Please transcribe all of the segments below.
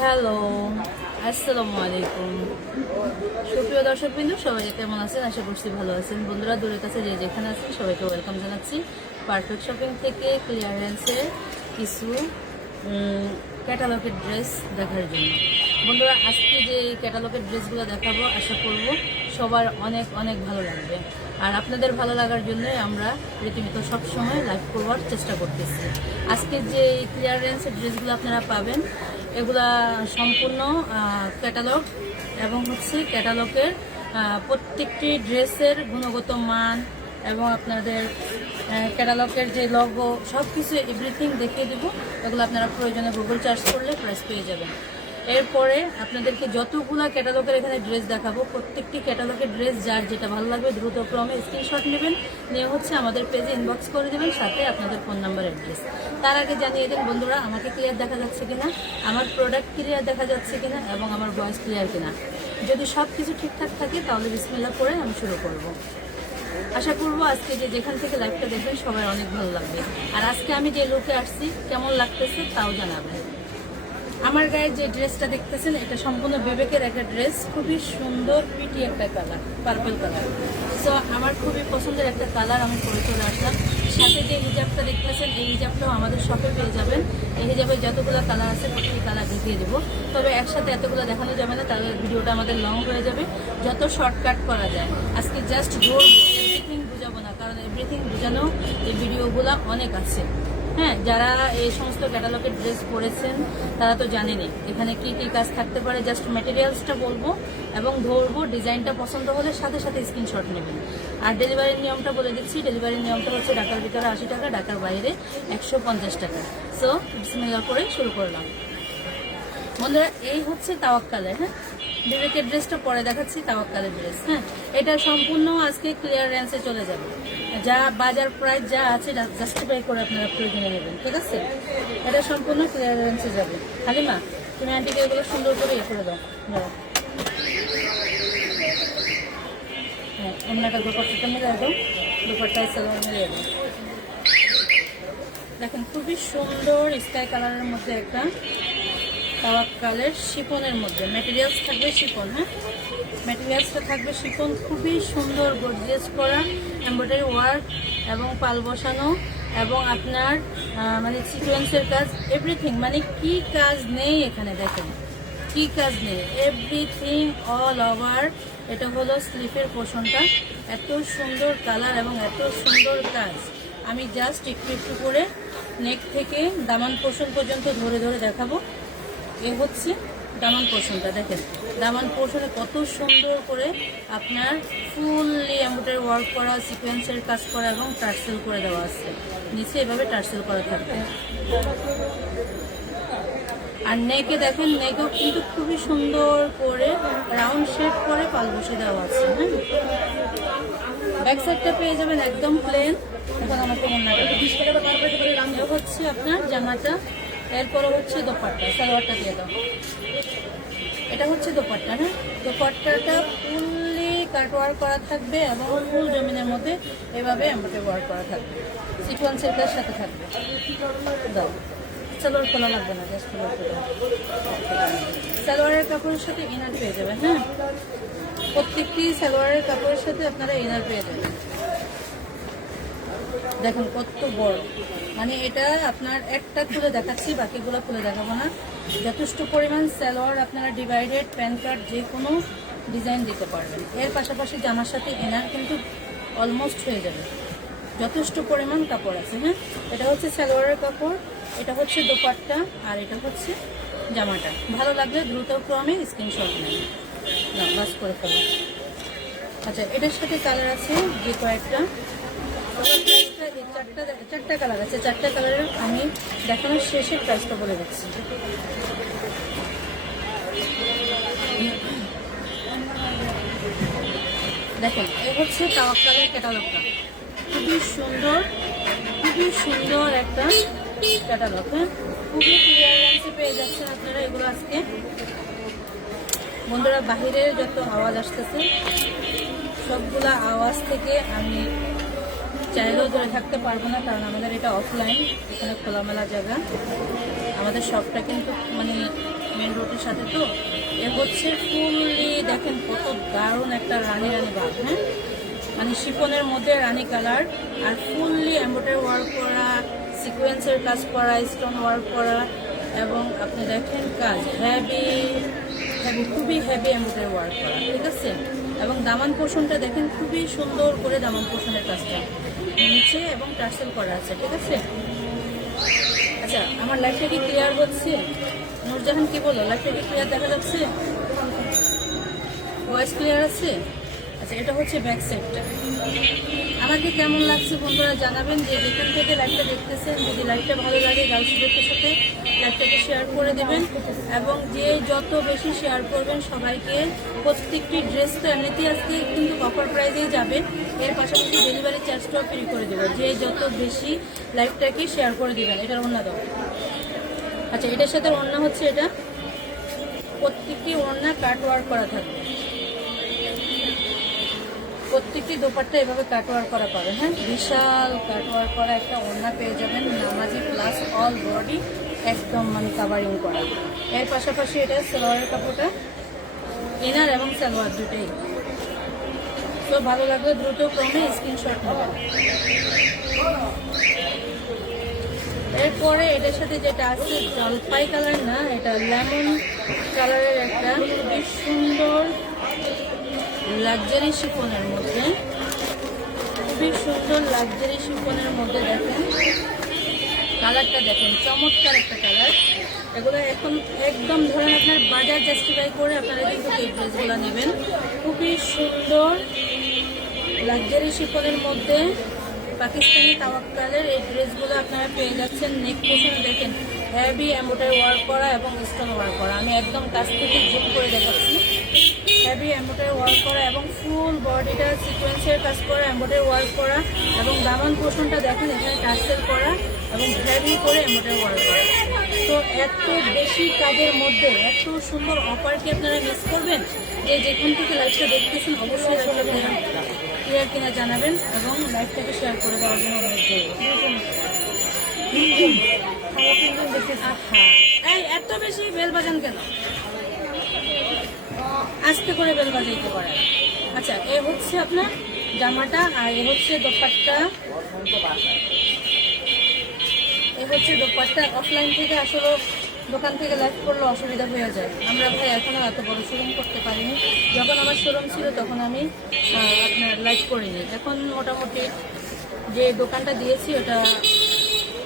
Hello, আসসালামু আলাইকুম। সুপ্রিয় দর্শকবৃন্দ, সবাই কেমন আছেন? আশা করছি ভালো আছেন। বন্ধুরা দূরের কাছে যে যেখানে আছেন সবাইকে ওয়েলকাম জানাচ্ছি পারফেক্ট শপিং থেকে ক্লিয়ারেন্সের কিছু ক্যাটালগের ড্রেস দেখার জন্য। বন্ধুরা আজকে যে ক্যাটালগের ড্রেসগুলো দেখাবো আশা করব সবার অনেক অনেক ভালো লাগবে। আর আপনাদের ভালো লাগার জন্যই আমরা রীতিমতো সবসময় লাইভ করবার চেষ্টা করতেছি। আজকে যে ক্লিয়ারেন্সের ড্রেসগুলো আপনারা পাবেন এগুলা সম্পূর্ণ ক্যাটালগ এবং ক্যাটালগের প্রত্যেকটি ড্রেসের গুণগত মান এবং আপনাদের ক্যাটালগের যে লগো সব কিছু এভরিথিং দেখিয়ে দেব। এগুলো আপনারা প্রয়োজনে গুগল সার্চ করলে প্রাইস পেয়ে যাবেন। এরপরে আপনাদেরকে যতগুলো ক্যাটালগের এখানে ড্রেস দেখাবো প্রত্যেকটি ক্যাটালগের ড্রেস যার যেটা ভালো লাগবে দ্রুত ক্রমে স্ক্রিনশট নেবেন, নিয়ে আমাদের পেজে ইনবক্স করে দেবেন, সাথে আপনাদের ফোন নাম্বার অ্যাড্রেস। তার আগে জানিয়ে দেন বন্ধুরা আমাকে ক্লিয়ার দেখা যাচ্ছে কিনা, আমার প্রোডাক্ট ক্লিয়ার দেখা যাচ্ছে কিনা এবং আমার ভয়েস ক্লিয়ার কিনা। যদি সব কিছু ঠিকঠাক থাকে তাহলে বিসমিল্লাহ করে আমি শুরু করব। আশা করবো আজকে যে যেখান থেকে লাইভটা দেখবেন সবাই অনেক ভালো লাগবে। আর আজকে আমি যে লুকে আসছি কেমন লাগতেছে তাও জানাবেন। আমার গায়ে যে ড্রেসটা দেখতেছেন এটা সম্পূর্ণ বিবেকের একটা ড্রেস, খুবই সুন্দর পিটি একটা কালার, পার্পল কালার। সো আমার খুবই পছন্দের একটা কালার, আমি পরে চলে আসলাম। সাথে যে হিজাবটা দেখতেছেন এই হিজাবটাও আমাদের শপে পেয়ে যাবেন। এই হিজাবের যতগুলো কালার আছে প্রত্যেকটি কালার দেখিয়ে দেবো, তবে একসাথে এতগুলো দেখানো যাবে না, তাহলে ভিডিওটা আমাদের লং হয়ে যাবে। যত শর্টকাট করা যায় আজকে জাস্ট ধরবো, এভরিথিং বুঝাবো না, কারণ এভরিথিং বুঝানো এই ভিডিওগুলো অনেক আছে। হ্যাঁ, যারা এই সমস্ত ক্যাটালগের ড্রেস পরেছেন তারা তো জানেনই এখানে কি কি কাজ থাকতে পারে। জাস্ট ম্যাটেরিয়ালসটা বলবো এবং ধরবো, ডিজাইনটা পছন্দ হলে সাথে সাথে স্ক্রিনশট নেবেন। আর ডেলিভারির নিয়মটা বলে দিচ্ছি, ডেলিভারির নিয়মটা হচ্ছে ঢাকার ভিতরে 80 টাকা, ঢাকার বাইরে 150 টাকা। সো বিসমিল্লাহ করে শুরু করলাম। বন্ধুরা এই হচ্ছে তাওয়াক্কালের, হ্যাঁ বিবেকের ড্রেসটা পরে দেখাচ্ছি, তাওয়াক্কালের ড্রেস। হ্যাঁ, এটা সম্পূর্ণ আজকে ক্লিয়ারেন্সে চলে যাবে। যা বাজার প্রাইস যা আছে জাস্টিফাই করে আপনারা প্রয়োজনে নেবেন, ঠিক আছে? এটা সম্পূর্ণ ক্লিয়ারেন্সে যাবে। হালিমা তুমি আন্টিকে এগুলো সুন্দর করে করে দাও। হ্যাঁ, অন্যটা দুপাট্টাটা মিলিয়ে দাও, দুপাট্টায় সালোয়ার মিলিয়ে দাও। দেখেন খুবই সুন্দর স্কাই কালারের মধ্যে একটা তাওয়াক্কালের শিফনের মধ্যে ম্যাটেরিয়ালস থাকবে শিফন। হ্যাঁ, ম্যাটেরিয়ালসটা থাকবে শিফন, খুবই সুন্দর গর্জিয়াস করা এমব্রয়ডারি ওয়ার্ক এবং পাল বসানো এবং আপনার মানে সিকোয়েন্সের কাজ, এভরিথিং। মানে কি কাজ নেই এখানে, দেখেন কি কাজ নেই, এভরিথিং অল ওভার। এটা হলো স্লিভের পোর্শনটা, এত সুন্দর কালার এবং এত সুন্দর কাজ। আমি জাস্ট একটু একটু করে নেক থেকে দামান পোর্শন পর্যন্ত ধরে ধরে দেখাবো। এ হচ্ছে দামান পোর্শনটা, দেখেন দামান পোর্শনে কত সুন্দর করে আপনার ফুললি এমব্রয়ডারি ওয়ার্ক করা, সিকোয়েন্সের কাজ করা এবং টার্সেল করে দেওয়া আছে। নিচে এভাবে টার্সেল করা থাকবে। আর নেকে দেখেন, নেকেও কিন্তু খুবই সুন্দর করে রাউন্ড শেপ করে পাল বসে দেওয়া আছে। হ্যাঁ, ব্যাক সাইডটা পেয়ে যাবেন একদম প্লেন। এখন আমাকে মনে হচ্ছে আপনার জামাটা, এরপরে হচ্ছে দোপাট্টা, সালোয়ারটা দিয়ে দাও। এটা হচ্ছে দোপাট্টা। হ্যাঁ, দোপাট্টাটা ফুললি কাটওয়ার্ক করা থাকবে এবং ফুল জমিনের মধ্যে এভাবে এমব্রয়ডারি ওয়ার্ক করা থাকবে, সিকোয়েন্সের কাজ সাথে থাকবে। দাও, সালোয়ার খোলা লাগবে না, জাস্ট সালোয়ারের কাপড়ের সাথে ইনার পেয়ে যাবেন। হ্যাঁ, প্রত্যেকটি সালোয়ারের কাপড়ের সাথে আপনারা ইনার পেয়ে যাবেন। দেখুন কত বড়, মানে এটা আপনার একটা খুলে দেখাচ্ছি, বাকিগুলো খুলে দেখাবো না। যথেষ্ট পরিমাণ সালোয়ার আপনারা ডিভাইডেড প্যান্ট কাট যে কোনো ডিজাইন দিতে পারবেন। এর পাশাপাশি জামার সাথে ইনার কিন্তু অলমোস্ট হয়ে যাবে, যথেষ্ট পরিমাণ কাপড় আছে। হ্যাঁ, এটা হচ্ছে সালোয়ারের কাপড়, এটা হচ্ছে দোপাট্টা, আর এটা হচ্ছে জামাটা। ভালো লাগলে দ্রুত ক্রমে স্ক্রিনশট নেন, না বাস করে ফেলো। আচ্ছা, এটার সাথে কালার আছে যে কয়েকটা, চারটা কালার আছে। চারটা কালারের আমি দেখানোর শেষের প্রাইসটা বলে দিচ্ছি। দেখেন এই হচ্ছে তাওয়াক্কালের ক্যাটালগটা, খুবই সুন্দর, খুবই সুন্দর একটা ক্যাটালগ। হ্যাঁ, খুবই ক্লিয়ারেন্সে পেয়ে যাচ্ছেন আপনারা এগুলো আজকে। বন্ধুরা বাহিরের যত আওয়াজ আসতেছে সবগুলা আওয়াজ থেকে আমি চাইলেও ধরে থাকতে পারবো না, কারণ আমাদের এটা অফলাইন, এখানে খোলামেলা জায়গা। আমাদের শপটা কিন্তু মানে মেন রোডের সাথে, তো এ হচ্ছে ফুললি দেখেন কত দারুণ একটা রানী রানী ভাব। হ্যাঁ, মানে শিফনের মধ্যে রানী কালার আর ফুললি এমব্রয়ডারি ওয়ার্ক করা, সিকোয়েন্সের কাজ করা, স্টোন ওয়ার্ক করা, এবং আপনি দেখেন কাজ হেভি হেভি, খুবই হেভি এমব্রয়ডারি ওয়ার্ক করা, ঠিক আছে। এবং দামান পোর্শনটা দেখেন খুবই সুন্দর করে দামান পোর্শনের কাজটা নিচে এবং টার্সেল করা আছে, ঠিক আছে। আচ্ছা, আমার লাইফটা কি ক্লিয়ার হচ্ছে? নূরজাহান কি বলো, লাইফটা কি ক্লিয়ার দেখা যাচ্ছে? ভয়েস ক্লিয়ার আছে? আচ্ছা, এটা হচ্ছে ব্যাক সাইডটা। আমাকে কেমন লাগছে বন্ধুরা জানাবেন, যে যেখান থেকে লাইভটা দেখতেছেন। যদি লাইভটা ভালো লাগে গার্লসদের সাথে লাইভটাকে শেয়ার করে দেবেন, এবং যে যত বেশি শেয়ার করবেন সবাইকে প্রত্যেকটি ড্রেস তো এমনিতেই আজকে কিন্তু অফার প্রাইজেই যাবে, এর পাশাপাশি ডেলিভারি চার্জটাও ফ্রি করে দেবো, যে যত বেশি লাইভটাকে শেয়ার করে দেবেন। এটার ওড়না দাও। আচ্ছা, এটার সাথে ওড়না হচ্ছে এটা, প্রত্যেকটি ওড়না কাট ওয়ার্ক করা থাকবে, প্রত্যেকটি দোপাট্টা এভাবে কাটওয়ার করা পাবেন। হ্যাঁ, বিশাল কাটওয়ার করা একটা ওড়না পেয়ে যাবেন, নামাজি প্লাস অল বডি একদম মানে কাভারিং করা। এর পাশাপাশি এটা সালোয়ারের কাপড়টা, ইনার এবং সালোয়ার দুটোই। তো ভালো লাগলে দ্রুত ক্রমে স্ক্রিনশট নেবেন। এরপরে এটার সাথে যেটা আছে জলপাই কালার না, এটা লেমন কালারের একটা খুবই সুন্দর লাক্সারি শিফনের মধ্যে, খুবই সুন্দর লাক্সারি শিফনের মধ্যে দেখেন কালারটা, দেখেন চমৎকার একটা কালার। এগুলো এখন একদম ধরেন আপনার বাজার জাস্টিফাই করে আপনারা কিন্তু এই ড্রেসগুলো নেবেন। খুবই সুন্দর লাক্সারি শিফনের মধ্যে পাকিস্তানি তাওয়াক্কালের এই ড্রেসগুলো আপনারা পেয়ে যাচ্ছেন। নেক পোর্শন দেখেন হেভি এমব্রয়ডারি ওয়ার্ক করা এবং স্টোন ওয়ার্ক করা। আমি একদম কাছ থেকে জুম করে দেখাচ্ছি। হেভি এমব্রয়ডারি ওয়ার্ক করা এবং ফুল বডিটা সিকোয়েন্সের কাজ করা, এমব্রয়ডারি ওয়ার্ক করা, এবং দামান পোর্শনটা দেখেন এখানে টার্সেল করা এবং হেভি করে এমব্রয়ডারি ওয়ার্ক করা। তো এত বেশি কাজের মধ্যে এত সুন্দর অফার কি আপনারা মিস করবেন? যে যেখান থেকে লাইভটা দেখতেছেন অবশ্যই লাইভটা ক্লিয়ার কিনা জানাবেন, এবং লাইভটাকে শেয়ার করে দেওয়ার জন্য অনুরোধ করব। এই এত বেশি বেল বাজান কেন? আস্তে করে বেল বাজাইতে পারে। আচ্ছা, এ হচ্ছে আপনার জামাটা, আর এ হচ্ছে দোপাট্টা। এ হচ্ছে দোপাট্টা। অফলাইন থেকে আসলে দোকান থেকে লাইভ করলে অসুবিধা হয়ে যায়। আমরা ভাই এখনো এত বড় শোরুম করতে পারিনি। যখন আমার শোরুম ছিল তখন আমি আপনার লাইভ করিনি। এখন মোটামুটি যে দোকানটা দিয়েছি ওটা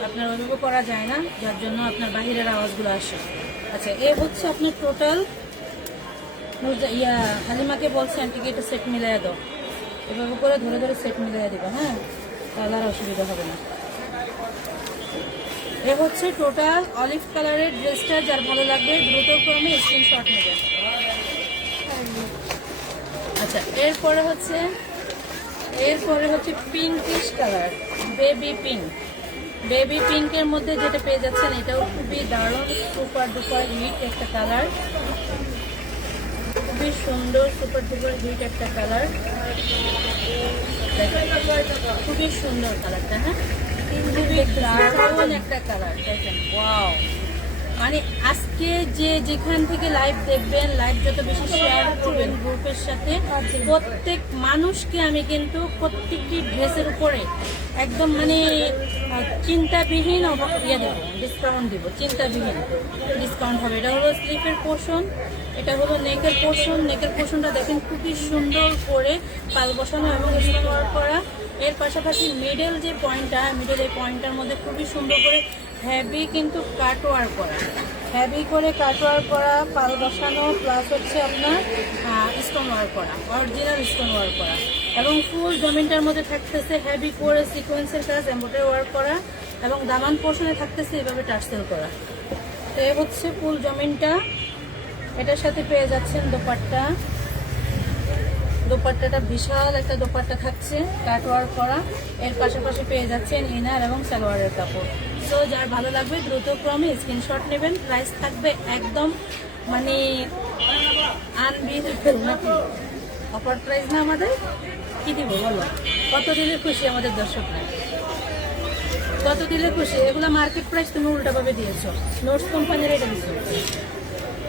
আপনার ওইভাবে করা যায় না, যার জন্য আপনার বাহিরের আওয়াজগুলো আসে। আচ্ছা, এ হচ্ছে আপনার টোটাল হালিমাকে বলছে আন্টিকে এটা সেট মিলাই দাও, এভাবে করে ধরে ধরে সেট মিলাই দেবো। হ্যাঁ, তাহলে আর অসুবিধা হবে না। এ হচ্ছে টোটাল অলিভ কালারের ড্রেসটা, যার ভালো লাগবে দ্রুত ক্রমে স্ক্রিনশট নেবেন। আচ্ছা, এরপরে হচ্ছে pinkish colour, baby pink. Baby পিঙ্কের মধ্যে যেটা পেয়ে যাচ্ছেন এটাও খুবই দারুণ, সুপার ডুপার হিট একটা কালার, খুবই সুন্দর সুপার ডুপার হিট একটা কালার, খুবই সুন্দর কালারটা। হ্যাঁ, খুবই দারুণ একটা কালার দেখেন। ওয়াও, মানে আজকে যে যেখান থেকে লাইভ দেখবেন, লাইভ যত বেশি শেয়ার করবেন গ্রুপের সাথে, প্রত্যেক মানুষকে আমি কিন্তু প্রত্যেকটি ড্রেসের উপরে একদম মানে চিন্তাবিহীন দেবো, ডিসকাউন্ট দিব, চিন্তাবিহীন ডিসকাউন্ট হবে। এটা হলো স্লিপের পোর্শন, এটা হলো নেকের পোর্শন। নেকের পোর্শনটা দেখেন খুবই সুন্দর করে পাল বসানো এবং স্টোন ওয়ার্ক করা। এর পাশাপাশি মিডল যে পয়েন্টটা, মিডল এই পয়েন্টটার মধ্যে খুবই সুন্দর করে হেভি কিন্তু কাটওয়ার করা, হেভি করে কাটওয়ার করা, পাল বসানো, প্লাস হচ্ছে আপনার স্টোন ওয়ার্ক করা, অরিজিনাল স্টোন ওয়ার্ক করা, এবং ফুল জমিনটার মধ্যে থাকতেছে হেভি করে সিকোয়েন্সের কাজ, এমব্রয়ডারি ওয়ার্ক করা, এবং দামান পোর্শনে থাকতেছে এভাবে টার্সেল করা। তো এ হচ্ছে ফুল জমিনটা। এটার সাথে পেয়ে যাচ্ছেন দোপাট্টা। দোপাট্টাটা বিশাল একটা দোপাট্টা থাকছে কাটওয়ার্ক করা। এর পাশাপাশি পেয়ে যাচ্ছেন ইনার এবং সালোয়ারের কাপড়। তো যার ভালো লাগবে দ্রুত ক্রমে স্ক্রিনশট নেবেন। প্রাইস থাকবে একদম মানে আনবিলিভেবল, নাকি অফার প্রাইস না আমাদের? কি দিব বলো? কত দিলে খুশি আমাদের দর্শকরা? কত দিলে খুশি? এগুলা মার্কেট প্রাইস তুমি উল্টাভাবে দিয়েছো। নোটস কোম্পানির এটা দিচ্ছ।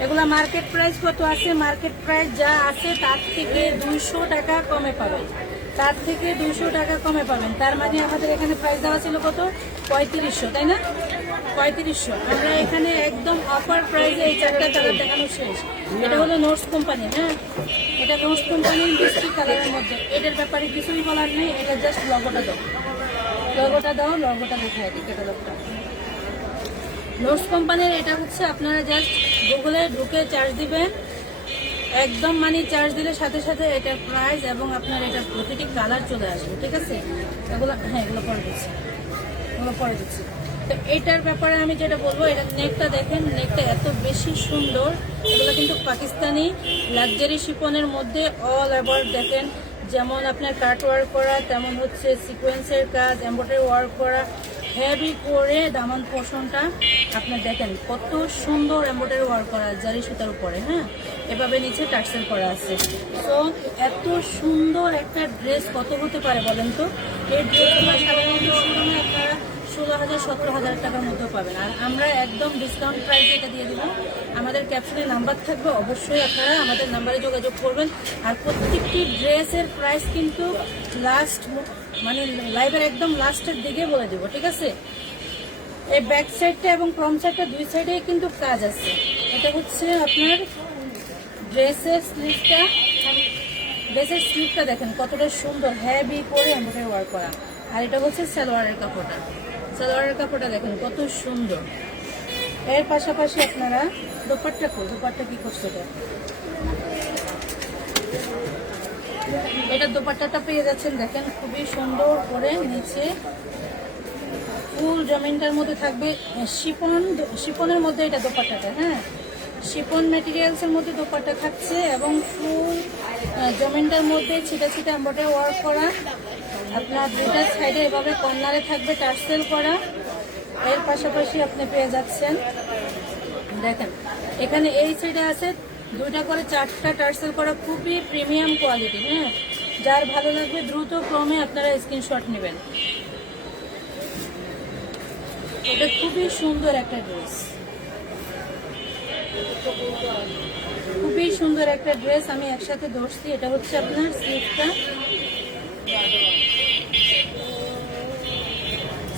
এগুলা মার্কেট প্রাইস কত আছে? মার্কেট প্রাইস যা আছে তার থেকে 200 টাকা কমে পাবেন। তার থেকে 200 টাকা কমে পাবেন। তার মানে আমাদের এখানে প্রাইস দেওয়া ছিল কত? 3500, তাই না? 3500। আমরা এখানে একদম অফার প্রাইসে এই 4টা কালার দেখানো শেষ। এটা হলো নোটস কোম্পানি, হ্যাঁ, এটা নোটস কোম্পানির মিষ্টি কালারের মধ্যে। এটার ব্যাপারে কিছুই বলার নেই, এটা জাস্ট লগোটা দাও, লগোটা দাও, লগোটা দেখায় দিই ক্যাটালগটা। নোটস কোম্পানির এটা হচ্ছে আপনারা জাস্ট গুগলে ঢুকে চার্জ দিবেন, একদম মানে চার্জ দিলে সাথে সাথে এটার প্রাইস এবং আপনার এটার প্রতিটি কালার চলে আসবে, ঠিক আছে? এগুলো হ্যাঁ, এগুলো পরে দিচ্ছি, এগুলো পরে দিচ্ছি। তো এটার ব্যাপারে আমি যেটা বলবো, এটা নেকটা দেখেন, নেকটা এত বেশি সুন্দর। এগুলো কিন্তু পাকিস্তানি লাক্সারি শিপনের মধ্যে অল ওভার দেখেন, যেমন আপনার কাট ওয়ার্ক করা, তেমন হচ্ছে সিকোয়েন্সের কাজ, এমব্রয়ডারি ওয়ার্ক করা, হেভি করে দামান পোর্শনটা আপনার দেখেন কত সুন্দর এমব্রয়ডারি ওয়ার্ক করা জারি সুতার উপরে, হ্যাঁ, এভাবে নিচে টার্সেল করা আছে। তো এত সুন্দর একটা ড্রেস কত হতে পারে বলেন তো? এই ড্রেসগুলো সাধারণত শোরুমে আপনারা 16,000 17,000 টাকার মতো পাবেন। আর আমরা একদম ডিসকাউন্ট প্রাইসে এটা দিয়ে দেবো। আমাদের ক্যাপশনে নাম্বার থাকবে, অবশ্যই আপনারা আমাদের নাম্বারে যোগাযোগ করবেন। আর প্রত্যেকটি ড্রেসের প্রাইস কিন্তু লাস্ট মানে লাইভের একদম লাস্টের দিকে বলে দেবো, ঠিক আছে? এই ব্যাক সাইডটা এবং ফ্রন্ট সাইডটা দুই সাইডেই কিন্তু কাজ আছে। এটা হচ্ছে আপনার ড্রেসের স্লিভটা, ড্রেসের স্লিভটা দেখেন কতটা সুন্দর, হেভি করে এমব্রয়ডারি ওয়ার্ক করা। আর এটা হচ্ছে সালোয়ারের কাপড়টা, সালোয়ারের কাপড়টা দেখেন কত সুন্দর। এর পাশাপাশি আপনারা দোপাট্টা কই, দোপাট্টা কি করছে এটা? এটা দোপাট্টাটা পেয়ে যাচ্ছেন দেখেন খুবই সুন্দর করে, নিচে ফুল জমিনটার মধ্যে থাকবে শিপন, শিপনের মধ্যে এটা দোপাট্টাটা, হ্যাঁ, শিপন ম্যাটেরিয়ালসের মধ্যে দোপাট্টা থাকছে এবং ফুল জমিনটার মধ্যে ছিটা ছিটা এমব্রয়ডারি ওয়ার্ক করা। আপনার দুটা সাইডে এভাবে কর্নারে থাকবে টার্সেল করা। এর পাশাপাশি আপনি পেয়ে যাচ্ছেন দেখেন এখানে এই সাইডে আছে দুইটা করে 4টা টার্সেল করা, খুবই প্রিমিয়াম কোয়ালিটি, হ্যাঁ। যার ভালো লাগবে দ্রুত ক্রমে আপনারা স্ক্রিনশট নেবেন। এটা খুবই সুন্দর একটা ড্রেস, খুবই সুন্দর একটা ড্রেস। আমি একসাথে ধরছি। এটা হচ্ছে আপনার স্লিভটা,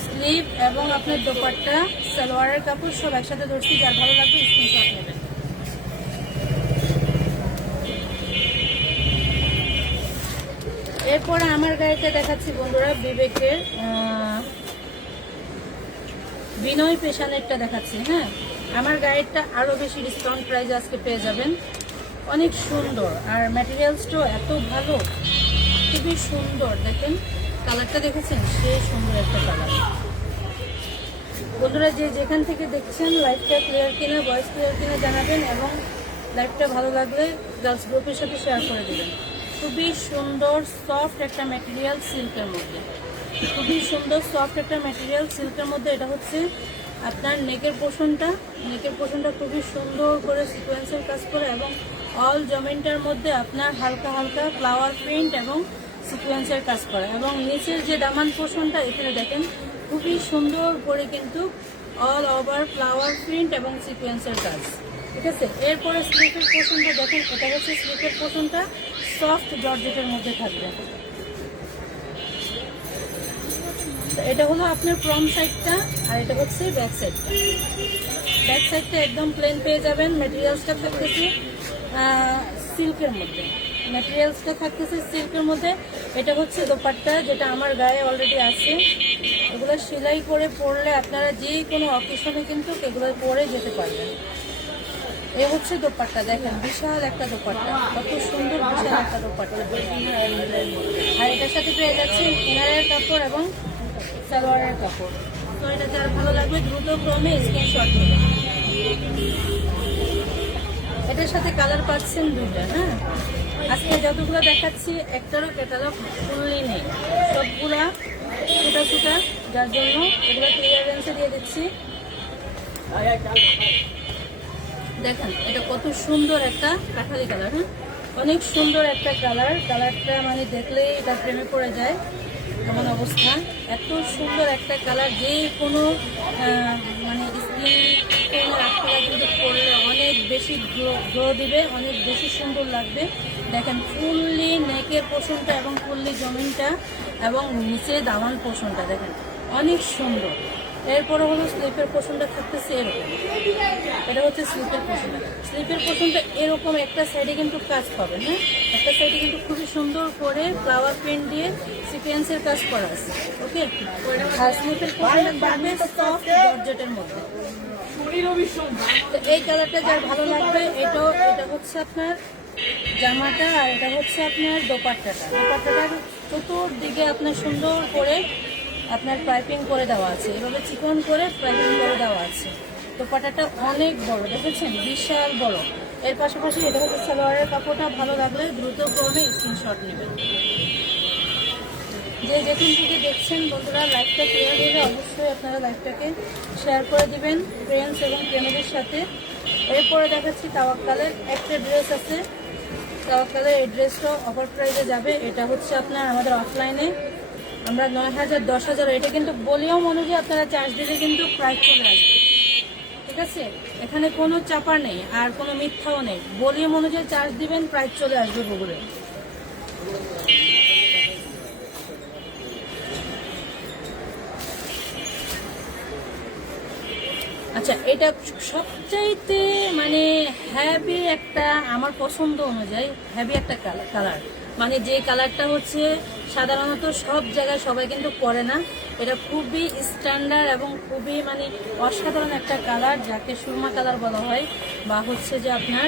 স্লিভ এবং আপনার দোপাট্টা, সালোয়ারের কাপড় সব একসাথে ধরছি। যার ভালো লাগবে স্ক্রিনশট নেবেন। এরপরে আমার গাড়িটা দেখাচ্ছি বন্ধুরা, বিবেকের বিনয় পেশানেরটা দেখাচ্ছি, হ্যাঁ। আমার গাড়িটা আরো বেশি ডিসকাউন্ট প্রাইস আজকে পেয়ে যাবেন, অনেক সুন্দর। আর ম্যাটেরিয়ালসটাও এত ভালো, খুবই সুন্দর। দেখেন কালারটা দেখেছেন, সেই সুন্দর একটা কালার। বন্ধুরা যে যেখান থেকে দেখছেন লাইভটা ক্লিয়ার কিনা, ভয়েস ক্লিয়ার কিনা জানাবেন এবং লাইভটা ভালো লাগলে গার্লস গ্রুপের সাথে শেয়ার করে দেবেন। খুবই সুন্দর সফট একটা ম্যাটেরিয়াল সিল্কের মধ্যে, খুবই সুন্দর সফট একটা ম্যাটেরিয়াল সিল্কের মধ্যে। এটা হচ্ছে আপনার নেকের পোর্শনটা, নেকের পোর্শনটা খুবই সুন্দর করে সিকোয়েন্সের কাজ করে এবং অল জমেন্টের মধ্যে আপনার হালকা হালকা ফ্লাওয়ার প্রিন্ট এবং সিকোয়েন্সের কাজ করা। এবং নিচের যে দামান পোর্শনটা এখানে দেখেন খুবই সুন্দর করে কিন্তু অল ওভার ফ্লাওয়ার প্রিন্ট এবং সিকোয়েন্সের কাজ, ঠিক আছে? এরপরে স্লিপের পোর্শনটা দেখেন, এটা হচ্ছে স্লিপের পোর্শনটা সফট জর্জেটের মধ্যে থাকবে। এটা হলো আপনার ফ্রন্ট সাইডটা, আর এটা হচ্ছে ব্যাক সাইডটা। ব্যাক সাইডটা একদম প্লেন পেয়ে যাবেন। ম্যাটেরিয়ালসটা থাকতেছে সিল্কের মধ্যে, ম্যাটেরিয়ালসটা থাকতেছে সিল্কের মধ্যে। এটা হচ্ছে দোপাট্টা, যেটা আমার গায়ে অলরেডি আছে। এগুলো সেলাই করে পরলে আপনারা যে কোনো অকেশনে কিন্তু এগুলো পরে যেতে পারবেন। এ হচ্ছে দোপাট্টা, দেখেন বিশাল একটা দোপাট্টা, কত সুন্দর বিশাল একটা দোপাট্টা। আর এটার সাথে পেয়ে যাচ্ছে ইনারের কাপড় এবং সালোয়ারের কাপড়। তো এটা যার ভালো লাগবে দ্রুত ক্রমে স্ক্রিনশট নেবেন। এটার সাথে কালার পাচ্ছেন দুইটা, হ্যাঁ। আজকে যতগুলো দেখাচ্ছি একটারও ক্যাটালগ ফুললি নেই, সবগুলা ছোটা ছোটা, যার জন্য এগুলো ক্লিয়ারেন্সে দিয়ে দিচ্ছি। দেখেন এটা কত সুন্দর একটা কাঠালি কালার, হ্যাঁ, অনেক সুন্দর একটা কালারটা মানে দেখলেই এটা প্রেমে পড়ে যায় এমন অবস্থা। এত সুন্দর একটা কালার, যে কোনো মানে স্কিন টোনের আপনারা কিন্তু পরলে অনেক বেশি গ্লো দিবে, অনেক বেশি সুন্দর লাগবে। দেখেন ফুললি নেকের পোর্শনটা এবং ফুললি জমিনটা এবং নিচে দামান পোর্শনটা দেখেন অনেক সুন্দর। এরপরে হলো স্লিপের পোর্শনটা থাকতেছে এরকম, এটা হচ্ছে স্লিপের পোর্শনটা। স্লিপের পোর্শনটা এরকম একটা সাইডে কিন্তু কাজ পাবেন, হ্যাঁ, একটা সাইডে কিন্তু খুবই সুন্দর করে ফ্লাওয়ার প্রিন্ট দিয়ে সিকোয়েন্সের কাজ করা আছে। ওকে, আর স্লিপের পোর্শনটা থাকবে সফট জর্জেটের মধ্যে। তো এই কালারটা যার ভালো লাগবে, এটা হচ্ছে আপনার জামাটা, আর এটা হচ্ছে আপনার দোপাট্টাটার চতুর্দিকে আপনার সুন্দর করে আপনার পাইপিং করে দেওয়া আছে, এভাবে চিকন করে পাইপিং করে দেওয়া আছে। দোপাট্টাটা অনেক বড়, দেখেছেন, বিশাল বড়। এর পাশাপাশি এটা হচ্ছে সালোয়ারের কাপড়টা, ভালো লাগলে দ্রুত করে স্ক্রিনশট নেবেন। যে যেখান থেকে দেখছেন বন্ধুরা, লাইভটা ক্লিয়ার হলে অবশ্যই আপনারা লাইভটাকে শেয়ার করে দিবেন ফ্রেন্ডস এবং ফ্যামিলির সাথে। এরপরে দেখাচ্ছি তাওয়াক্কালের একটা ড্রেস আছে। তাওয়াক্কালের এই ড্রেসটা অফার প্রাইসে যাবে। এটা হচ্ছে আপনার আমাদের অফলাইনে আমরা 9,000 10,000, এটা কিন্তু ভলিউম অনুযায়ী আপনারা চার্জ দিলে কিন্তু প্রাইস চলে আসবে, ঠিক আছে? এখানে কোনো চাপা নেই আর কোনো মিথ্যাও নেই, ভলিউম অনুযায়ী চার্জ দিবেন, প্রাইস চলে আসবে গুগলে। আচ্ছা, এটা সবচাইতে মানে হ্যাভি একটা, আমার পছন্দ অনুযায়ী হ্যাভি একটা কালার, মানে যে কালারটা হচ্ছে সাধারণত সব জায়গায় সবাই কিন্তু পরে না। এটা খুবই স্ট্যান্ডার্ড এবং খুবই মানে অসাধারণ একটা কালার, যাকে সুরমা কালার বলা হয় বা হচ্ছে যে আপনার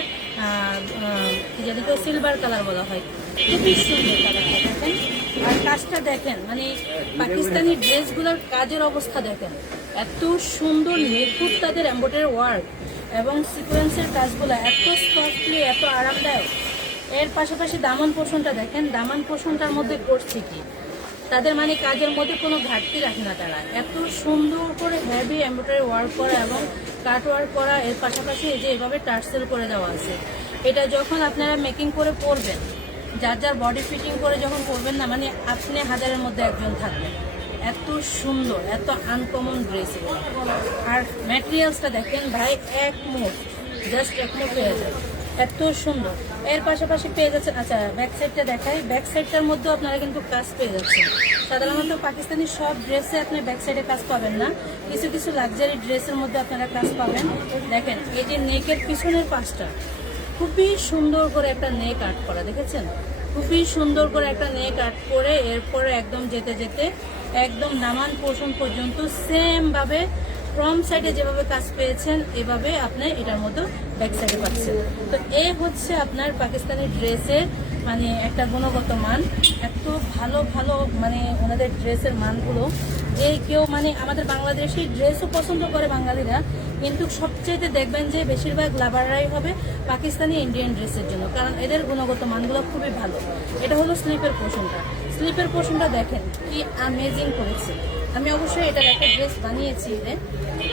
কি জানি তো সিলভার কালার বলা হয়। খুবই সুন্দর কালারটা দেখেন, আর কাজটা দেখেন, মানে পাকিস্তানি ড্রেসগুলোর কাজের অবস্থা দেখেন, এত সুন্দর নিখুঁত তাদের এমব্রয়ডারি ওয়ার্ক এবং সিকোয়েন্সের কাজগুলো এত সফটলি, এত আরামদায়ক। এর পাশাপাশি দামান পোর্শনটা দেখেন, দামান পোর্শনটার মধ্যে করছে কি তাদের মানে কাজের মধ্যে কোনো ঘাটতি রাখে না তারা, এত সুন্দর করে হেভি এমব্রয়ডারি ওয়ার্ক করা এবং কাট ওয়ার্ক করা। এর পাশাপাশি এই যে এভাবে টার্সেল করে দেওয়া আছে। এটা যখন আপনারা মেকিং করে পরবেন, যার যার বডি ফিটিং করে যখন পরবেন না, মানে আপনি হাজারের মধ্যে একজন থাকবেন। এত সুন্দর, এত আনকমন ড্রেস এগুলো। আর ম্যাটেরিয়ালসটা দেখেন ভাই, এক মুঠ, জাস্ট এক মুঠ পেয়ে যায়, এত সুন্দর। এর পাশাপাশি পেয়ে যাচ্ছেন, আচ্ছা ব্যাক সাইডটা দেখাই, ব্যাক সাইডটার মধ্যেও আপনারা কিন্তু কাজ পেয়ে যাচ্ছেন। সাধারণত পাকিস্তানি সব ড্রেসে আপনি ব্যাক সাইডে কাজ পাবেন না, কিছু কিছু লাক্সারি ড্রেসের মধ্যে আপনারা কাজ পাবেন। দেখেন এই যে নেকের পিছনের পাশটা খুবই সুন্দর করে একটা নেক আর্ট করা, দেখেছেন, খুবই সুন্দর করে একটা নেক আর্ট করে এরপরে একদম যেতে যেতে একদম নামান পোর্শন পর্যন্ত সেম ভাবে ফ্রন্ট সাইডে যেভাবে কাজ পেয়েছেন এভাবে আপনি এটার মধ্যে ব্যাক সাইডে পাচ্ছেন। তো এই হচ্ছে আপনার পাকিস্তানি ড্রেসের মানে একটা গুণগত মান, এত ভালো ভালো মানে ওনাদের ড্রেসের মানগুলো, যে কেউ মানে আমাদের বাংলাদেশি ড্রেসও পছন্দ করে বাঙালিরা, কিন্তু সবচেয়ে দেখবেন যে বেশিরভাগ লাভাররাই হবে পাকিস্তানি ইন্ডিয়ান ড্রেসের জন্য, কারণ এদের গুণগত মানগুলো খুবই ভালো। এটা হলো স্লিপের পোর্শনটা, স্লিপের পোর্শনটা দেখেন কি আমেজিং করেছে। আমি অবশ্যই এটার একটা ড্রেস বানিয়েছি,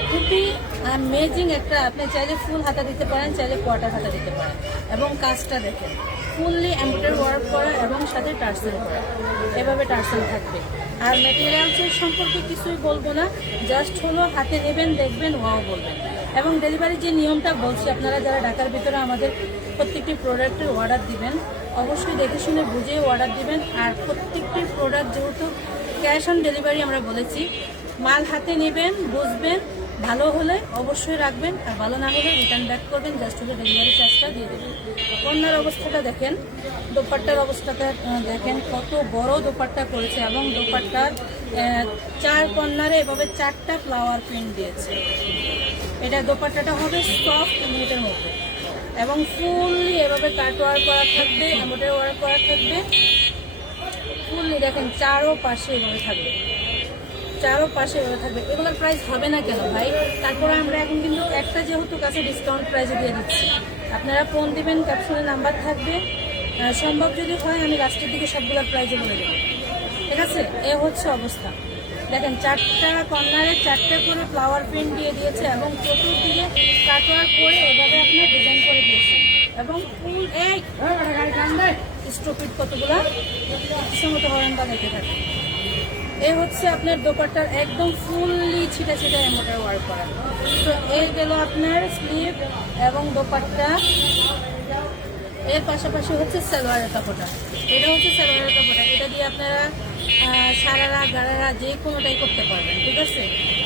খুবই অ্যামেজিং একটা, আপনি চাইলে ফুল হাতা দিতে পারেন, চাইলে কোয়ার্টার হাতা দিতে পারেন। এবং কাজটা দেখেন ফুললি এমব্রয়ডারি ওয়ার্ক করা এবং সাথে টার্সেল করা, এভাবে টার্সেল থাকবে। আর ম্যাটেরিয়ালসের সম্পর্কে কিছুই বলবো না, জাস্ট হলো হাতে নেবেন, দেখবেন, ওয়াও বলবেন। এবং ডেলিভারির যে নিয়মটা বলছি, আপনারা যারা ঢাকার ভিতরে আমাদের প্রত্যেকটি প্রোডাক্টের অর্ডার দিবেন, অবশ্যই দেখে শুনে বুঝে অর্ডার দিবেন। আর প্রত্যেকটি প্রোডাক্ট যেহেতু ক্যাশ অন ডেলিভারি আমরা বলেছি, মাল হাতে নেবেন, বুঝবেন, ভালো হলে অবশ্যই রাখবেন, আর ভালো না হলে রিটার্ন ব্যাক করবেন, জাস্ট হলে ডেলিভারি চার্জটা দিয়ে দেবেন। কন্যার অবস্থাটা দেখেন, দোপাট্টার অবস্থাটা দেখেন, কত বড় দোপাট্টা করেছে এবং দোপাট্টার 4 কর্নারে এভাবে 4টা ফ্লাওয়ার প্রিন্ট দিয়েছে। এটা দোপাট্টাটা হবে সফট নেটের মধ্যে এবং ফুললি এভাবে কাট ওয়ার্ক করা থাকবে, এমব্রয়ডারি ওয়ার্ক করা থাকবে, ফুললি দেখেন চারো পাশে এভাবে থাকবে, চারো পাশে এভাবে থাকবে। এগুলোর প্রাইস হবে না কেন ভাই? তারপরে আমরা এখন কিন্তু একটা যেহেতু কাছে ডিসকাউন্ট প্রাইসে দিয়ে দিচ্ছি, আপনারা ফোন দিবেন, ক্যাপশনে নাম্বার থাকবে, সম্ভব যদি হয় আমি লাস্টের দিকে সবগুলোর প্রাইসে বলে দেবো, ঠিক আছে? এ হচ্ছে অবস্থা। দেখেন 4টা কর্নারে 4টে করে ফ্লাওয়ার প্রিন্ট দিয়ে দিয়েছে এবং চতুর্দিকে কাটওয়ার্ক করে এভাবে আপনার ডিজাইন করে দিয়েছে। এবং ফুল এই স্ট্রোপিট কতগুলা কিসের মতো হরেন বানাইতে থাকে। এই হচ্ছে আপনার দোপাট্টার একদম ফুললি ছিটা ছিটা এমব্রয়ডারি ওয়ার্ক করা। তো এই গেল আপনার স্লিভ এবং দোপাট্টা। এর পাশাপাশি হচ্ছে সালোয়ারের কাপড়টা, এটা হচ্ছে সালোয়ারের কাপড়টা। এটা দিয়ে আপনারা সারারা গারারা যে কোনোটাই করতে পারবেন, ঠিক আছে।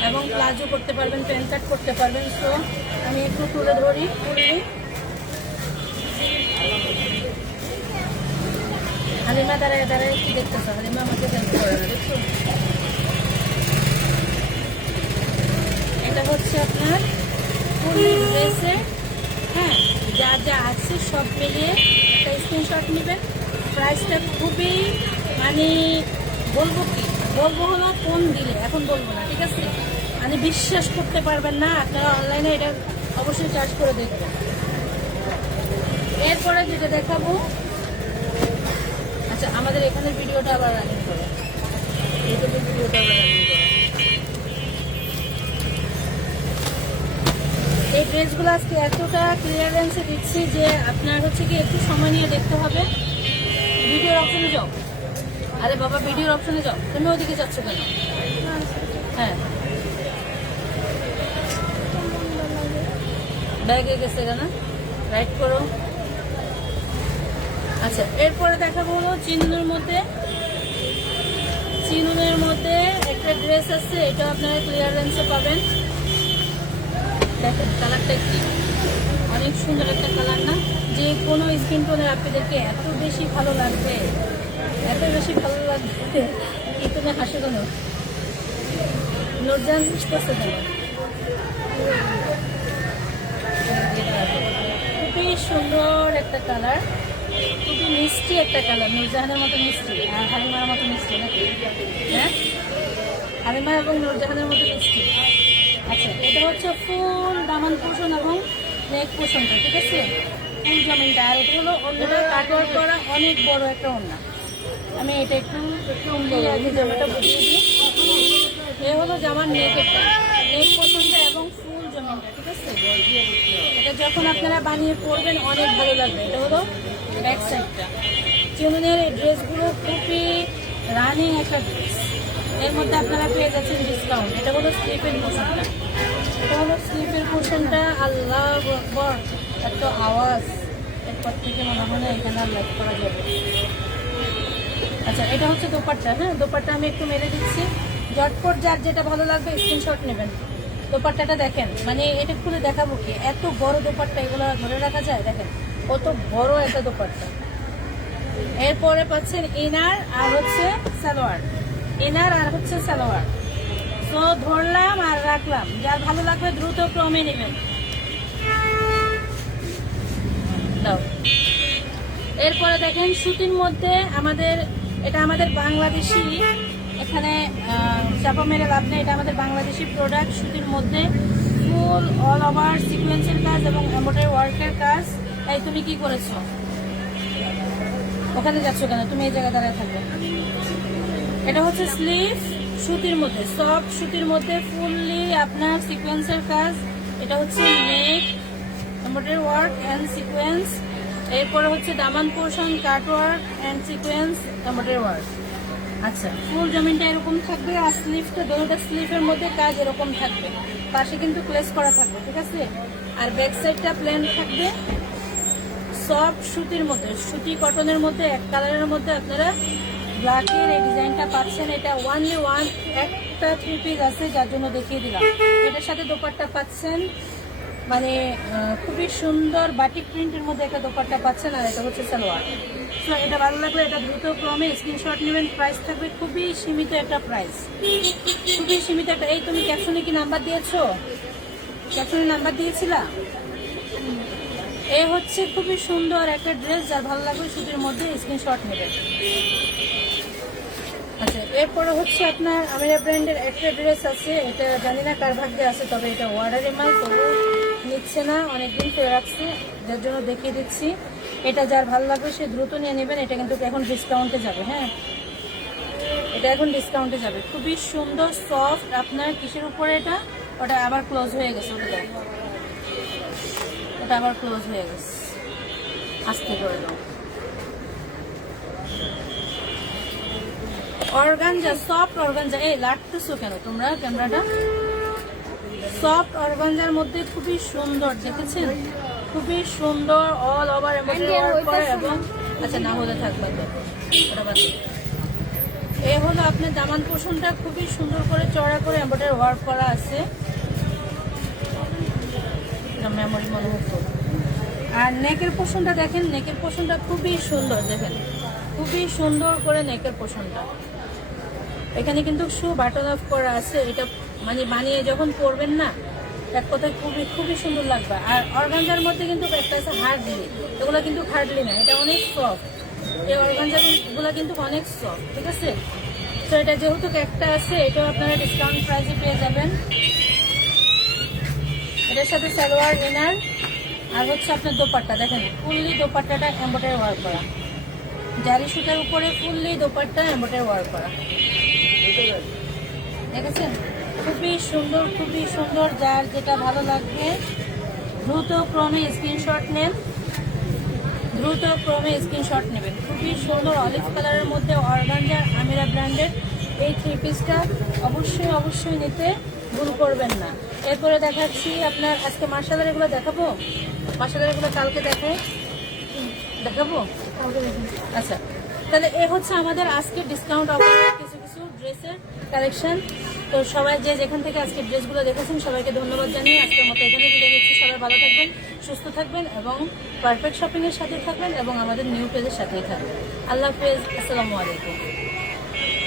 এবং প্লাজো করতে পারবেন, প্যান্ট কাট করতে পারবেন। তো আমি একটু তুলে ধরি ফুললি। হালিমা দাঁড়ায় দাঁড়ায় কি দেখতেছো? হালিমা আমাকে হেল্প করে না, দেখছো? এটা হচ্ছে আপনার ফুল ড্রেসের, হ্যাঁ, যা যা আছে সব মিলিয়ে একটা স্ক্রিনশট নেবেন। প্রাইসটা খুবই মানে বলবো হলো কোন দিলে, এখন বলবো না, ঠিক আছে। মানে বিশ্বাস করতে পারবেন না, আপনারা অনলাইনে এটা অবশ্যই চার্জ করে দেখবেন। এরপরে যেটা দেখাবো, আচ্ছা আমাদের এখানে ভিডিওটা আবার রানিং করে, ইউটিউবের ভিডিওটা আবার রানিং করে। এই ড্রেসগুলো আজকে এতটা ক্লিয়ারেন্সে দিচ্ছি যে আপনার হচ্ছে কি একটু সময় নিয়ে দেখতে হবে। ভিডিওর অপশনে যাও। আরে বাবা, ভিডিওর অপশনে যাও। তুমি ওদিকে যাচ্ছ কেন? হ্যাঁ, ব্যাগে গেছে কেন, রাইট করো। আচ্ছা, এরপরে দেখাবো হলো চিনুনের মধ্যে একটা ড্রেস আছে। এটা আপনারা ক্লিয়ারেন্সে পাবেন। দেখেন কালারটা কি অনেক সুন্দর একটা কালার না? যে কোনো স্কিন টোনের আপনাদেরকে এত বেশি ভালো লাগবে, এত বেশি ভালো লাগবে। কি তুমি হাসে কেন? নূরজাহান বুঝতেছে কেন? খুবই সুন্দর একটা কালার, খুবই মিষ্টি একটা কালার। নূরজাহানের মতো মিষ্টি আর হালিমার মতো মিষ্টি নাকি? হ্যাঁ, হালিমা এবং নূরজাহানের মতো মিষ্টি। আচ্ছা, এটা হচ্ছে ফুল দামান পোষণ এবং নেক পোষণটা, ঠিক আছে, ফুল জমিনটা। আর এটা হলো অন্যটা কাটওয়ার্ক করা অনেক বড় একটা ওড়না। আমি এটা একটু আগে জামাটা বুঝিয়ে দিই। এ হলো জামার নেক পোষণটা এবং ফুল জমিনটা, ঠিক আছে। এটা যখন আপনারা বানিয়ে পরবেন অনেক ভালো লাগবে। এটা হলো ব্যাক সাইডটা। চিনুনের এই ড্রেসগুলো খুবই রানিং একটা ড্রেস। এর মধ্যে আপনারা পেয়ে যাচ্ছেন ডিসকাউন্ট। এটা হলো স্লিপের পোর্শনটা। আল্লাহ আকবার, এত আওয়াজ! এরপর থেকে মনে হয় না এখানে আর লাইক করা যাবে। আচ্ছা, এটা হচ্ছে দোপাট্টা। হ্যাঁ, দোপাট্টা আমি একটু মেরে দিচ্ছি। ঝটপট যার যেটা ভালো লাগবে স্ক্রিনশট নেবেন। দোপাট্টাটা দেখেন, মানে এটা খুলে দেখাবো কি, এত বড় দোপাট্টা, এগুলো ধরে রাখা যায়? দেখেন কত বড় একটা দোপাট্টা। এরপরে পাচ্ছেন ইনার আর হচ্ছে সালোয়ার। তো ধরলাম আর রাখলাম, যার ভালো লাগবে দ্রুত ক্রমে নেবেন। এরপরে দেখেন সুতির মধ্যে এটা আমাদের বাংলাদেশি, এখানে চাপা মেরে লাভ নেই, এটা আমাদের বাংলাদেশি প্রোডাক্ট। সুতির মধ্যে ফুল অল ওভার সিকোয়েন্সের কাজ এবং এমব্রয়ডারি ওয়ার্কের কাজ। এই তুমি কি করেছো? ওখানে যাচ্ছ কেন? তুমি এই জায়গায় দাঁড়ায় থাকবে। এটা হচ্ছে স্লিভ, সুতির মধ্যে, সফট সুতির মধ্যে ফুললি আপনার সিকোয়েন্সের কাজ। এটা হচ্ছে নেক, এমব্রয়ডারি ওয়ার্ক অ্যান্ড সিকোয়েন্স। এরপরে হচ্ছে দামান portion, cut work and sequence, embroidery work. আচ্ছা, ফুল জমিনটা এরকম থাকবে আর স্লিভটা, দুটোটা স্লিভের মধ্যে কাজ এরকম থাকবে, পাশে কিন্তু প্লেস করা থাকবে, ঠিক আছে। আর ব্যাক সাইডটা প্লেন থাকবে। সফট সুতির মধ্যে, সুতি কটনের মধ্যে, এক কালারের মধ্যে আপনারা ব্ল্যাকের এই ডিজাইনটা পাচ্ছেন। এটা ওয়ানলি একটা 3 পিস আছে, যার জন্য দেখিয়ে দিলাম। এটার সাথে দোপাট্টা পাচ্ছেন, মানে খুবই সুন্দর বাটিক প্রিন্টের মধ্যে একটা দোপাট্টা পাচ্ছেন। আর এটা হচ্ছে সালোয়ার। তো এটা ভালো লাগলে এটা দ্রুত ক্রমে স্ক্রিনশট নেবেন। প্রাইস থাকবে খুবই সীমিত একটা প্রাইস, খুবই সীমিত একটা। এই তুমি ক্যাপশনে কি নাম্বার দিয়েছো? ক্যাপশনে নাম্বার দিয়েছিলা? এই হচ্ছে খুবই সুন্দর একটা ড্রেস, যার ভালো লাগবে সুতির মধ্যে স্ক্রিনশট নেবেন। আচ্ছা, এরপরে হচ্ছে আপনার আমিরা ব্র্যান্ডের একটা ড্রেস আছে। এটা জানি না কার ভাগ্যে আছে, তবে এটা অর্ডারে মাল, তবু নিচ্ছে না, অনেকদিন ফেলে রাখছে, যার জন্য দেখিয়ে দিচ্ছি। এটা যার ভালো লাগবে সে দ্রুত নিয়ে নেবেন। এটা কিন্তু এখন ডিসকাউন্টে যাবে। হ্যাঁ, এটা এখন ডিসকাউন্টে যাবে। খুবই সুন্দর সফট। আপনার কিসের উপরে এটা? ওটা আবার ক্লোজ হয়ে গেছে, ওটা আবার ক্লোজ হয়ে গেছে। আস্তে করে দাও। Organza, soft organza. এই লাগতেছো কেন তোমরা ক্যামেরাটা? সফট অর্গানজার মধ্যে খুবই সুন্দর, দেখেছেন? খুবই সুন্দর অল ওভার এমব্রয়ডারি ওয়ার্ক করা এবং আচ্ছা না হলে থাকবে ওটা বাদ। এই হলো আপনার দামান পোর্শনটা, খুবই সুন্দর করে চড়া করে এমব্রয়ডারি ওয়ার্ক করা আছে, মেমোরি মনে হতো। আর নেকের পোর্শনটা দেখেন, নেকের পোর্শনটা খুবই সুন্দর, দেখেন খুবই সুন্দর করে নেকের পোর্শনটা। এখানে কিন্তু শু বাটন অফ করা আছে, এটা মানে বানিয়ে যখন পরবেন না এক কথায় খুবই খুবই সুন্দর লাগবে। আর অর্গানজার মধ্যে কিন্তু একটা আছে হার্ডলি, এগুলো কিন্তু হার্ডলি না, এটা অনেক সফট। এই অর্গানজাগুলো কিন্তু অনেক সফট, ঠিক আছে? তো এটা যেহেতু একটা আছে, এটাও আপনারা ডিসকাউন্ট প্রাইসে পেয়ে যাবেন। এটার সাথে সালোয়ার, ইনার আর হচ্ছে আপনার দোপাট্টা। দেখেন ফুললি দোপাট্টাটা এমব্রয়ডারি ওয়ার্ক করা, জারি সুতার উপরে ফুললি দোপাট্টা এমব্রয়ডারি ওয়ার্ক করা, দেখেছেন? খুবই সুন্দর, খুবই সুন্দর। যার যেটা ভালো লাগবে দ্রুত ক্রমে স্ক্রিনশট নেন, দ্রুত ক্রমে স্ক্রিনশট নেবেন। খুবই সুন্দর অলিভ কালারের মধ্যে অর্গানজার আমিরা ব্র্যান্ডের এই থ্রি পিসটা অবশ্যই অবশ্যই নিতে ভুল করবেন না। এরপরে দেখাচ্ছি আপনার, আজকে মার্শালের এগুলো দেখাবো, মার্শালের এগুলো কালকে দেখাবো। আচ্ছা, তাহলে এ হচ্ছে আমাদের আজকে ডিসকাউন্ট অফারের কিছু কিছু ড্রেসের কালেকশন। তো সবাই যে যেখান থেকে আজকে ড্রেসগুলো দেখেছেন সবাইকে ধন্যবাদ জানিয়ে আজকের মতো এখানে বিদায় নিচ্ছি। সবাই ভালো থাকবেন, সুস্থ থাকবেন এবং পারফেক্ট শপিং এর সাথে থাকবেন এবং আমাদের নিউ পেজের সাথেই থাকবেন। আল্লাহ হাফেজ, আসসালামু আলাইকুম।